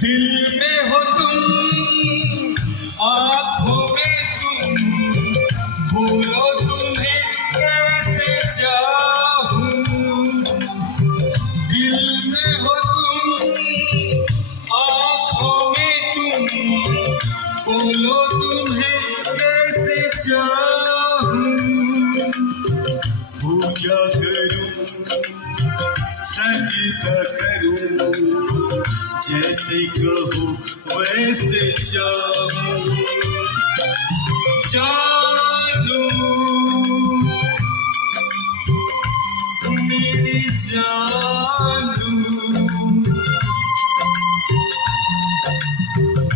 दिल में हो तुम, आँखों में तुम, भूलो तुम्हें कैसे चाहूं। दिल में हो तुम, आँखों में तुम, भूलो तुम्हें कैसे चाहूं। पूजा करूं, सजदा करूं, जैसे कहो वैसे चाहूं। जानू मेरी जानू,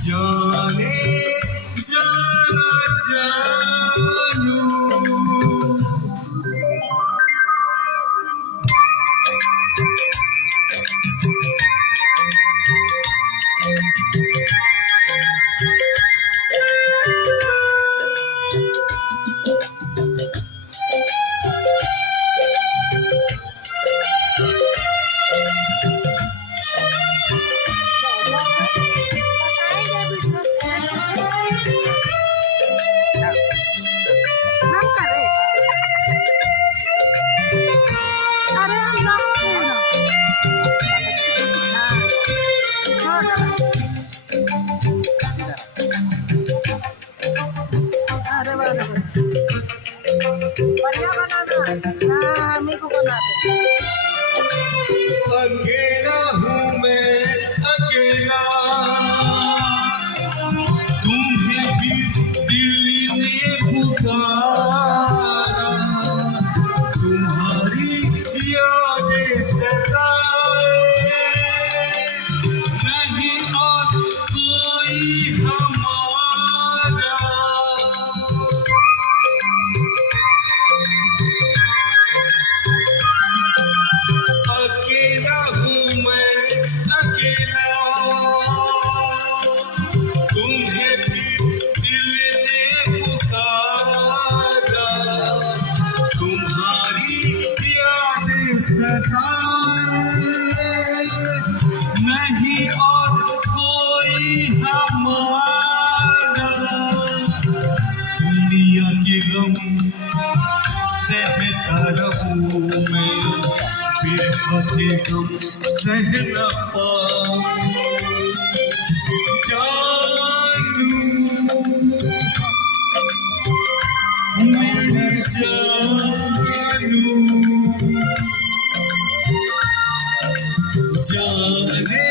जाने जाना जानू। बढ़िया बनाना। हाँ, हमें को बनाते। अकेला हूँ मैं, अकेला, तुम्हें भी दिल ने पुकारा। तुम्हारी यादें सताए, नहीं और कोई हमारा। अकेला हूँ मैं, अकेला, तुम्हें भी दिल ने पुकारा। तुम्हारी यादें सताए, नहीं और कोई हमारा। दुनिया के गम सहता रहूं मैं, फिर तुम सह न पाऊं। जानू मेरी जानू, जाने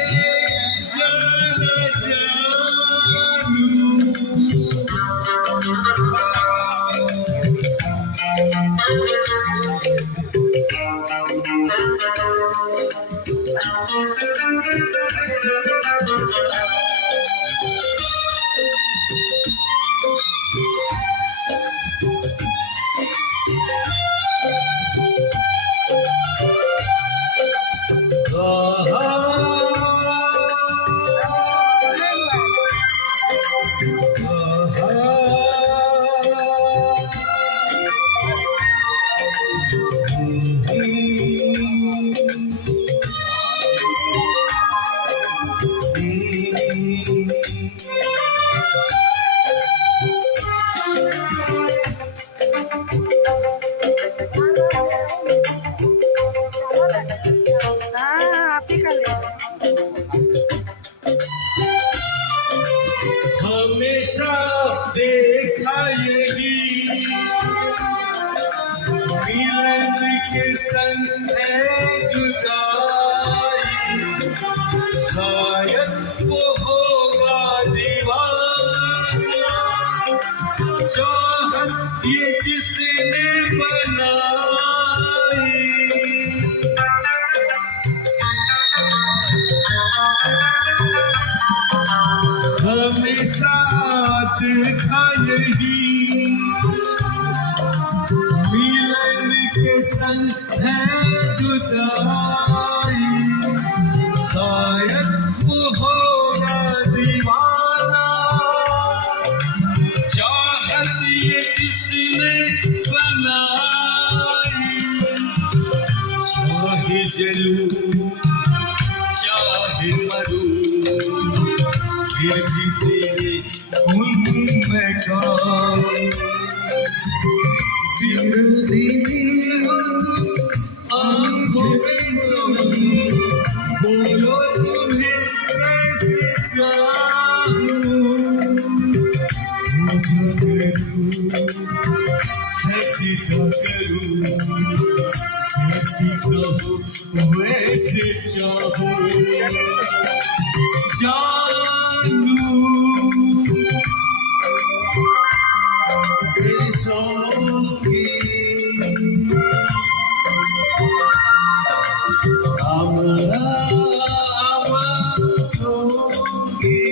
जाना जानू। हमेशा देखा यही, मिलन के संग है जुदाई। शायद वो होगा दीवाना, चाहत ये जिसने बनाई। हमेशा देखा यही, मिलन के संग है जुदाई। शायद वो होगा दीवाना, चाहत ये जिसने बनाई। चाहे जलूं, चाहे चाहे मरूं फिर भी तेरे गुण में गाऊं। दिल हो तुम, आँखों में तुम, बोलो तुम्हें कैसे चाहूं। पूजा करूं सजदा करूं, जैसी कहो वैसे चाहो। जानू मेरी सोगी हमरा आवाज़ सोगी।